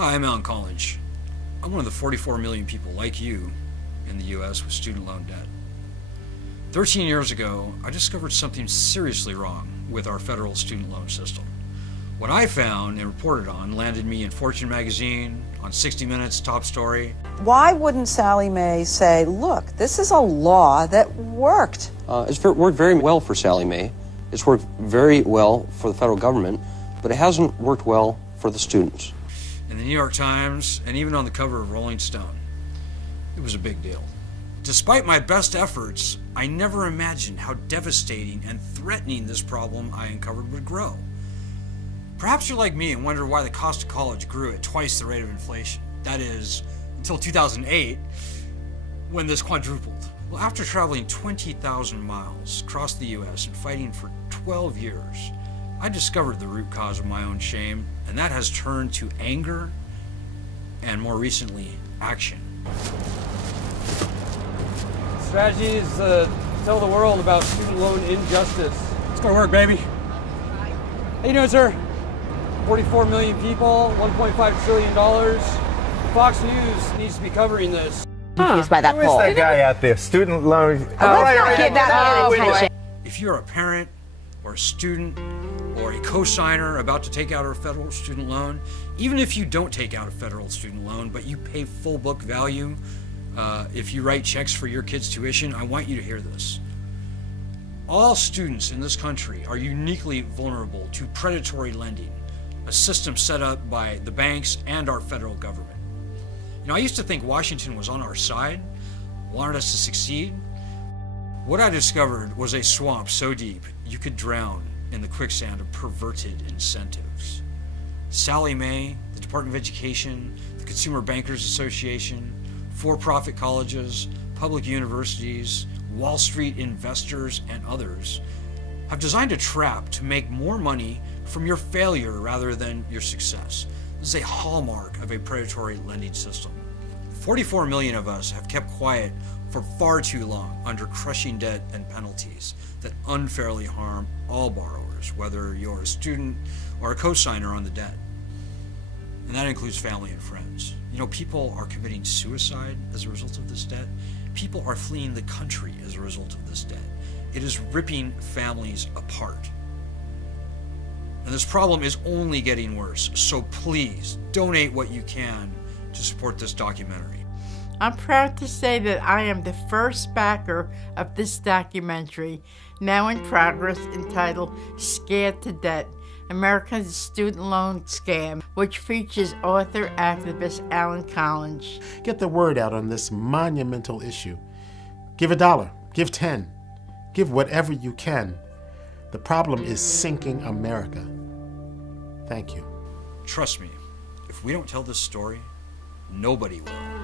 Hi, I'm Alan Collinge. I'm one of the 44 million people like you in the U.S. with student loan debt. 13 years ago, I discovered something seriously wrong with our federal student loan system. What I found and reported on landed me in Fortune magazine, on 60 Minutes top story. Why wouldn't Sallie Mae say, look, this is a law that worked? It's worked very well for Sallie Mae. It's worked very well for the federal government, but it hasn't worked well for the students. In the New York Times, and even on the cover of Rolling Stone. It was a big deal. Despite my best efforts, I never imagined how devastating and threatening this problem I uncovered would grow. Perhaps you're like me and wonder why the cost of college grew at twice the rate of inflation. That is, until 2008, when this quadrupled. Well, after traveling 20,000 miles across the US and fighting for 12 years, I discovered the root cause of my own shame, and that has turned to anger and, more recently, action. Strategy is to tell the world about student loan injustice. Let's go to work, baby. How you doing, sir? 44 million people, $1.5 trillion. Fox News needs to be covering this. Confused by that Who is poll. that guy out there? Student loan. Let's not give that any attention. If you're a parent or a student or a co-signer about to take out a federal student loan, even if you don't take out a federal student loan, but you pay full book value, if you write checks for your kids' tuition, I want you to hear this. All students in this country are uniquely vulnerable to predatory lending, a system set up by the banks and our federal government. You know, I used to think Washington was on our side, wanted us to succeed. What I discovered was a swamp so deep you could drown in the quicksand of perverted incentives. Sallie Mae, the Department of Education, the Consumer Bankers Association, for-profit colleges, public universities, Wall Street investors, and others have designed a trap to make more money from your failure rather than your success. This is a hallmark of a predatory lending system. 44 million of us have kept quiet for far too long under crushing debt and penalties that unfairly harm all borrowers, whether you're a student or a co-signer on the debt. And that includes family and friends. You know, people are committing suicide as a result of this debt. People are fleeing the country as a result of this debt. It is ripping families apart. And this problem is only getting worse. So please donate what you can to support this documentary. I'm proud to say that I am the first backer of this documentary, now in progress, entitled Scared to Debt, America's Student Loan Scam, which features author-activist Alan Collinge. Get the word out on this monumental issue. Give $1, give 10, give whatever you can. The problem is sinking America. Thank you. Trust me, if we don't tell this story, nobody will.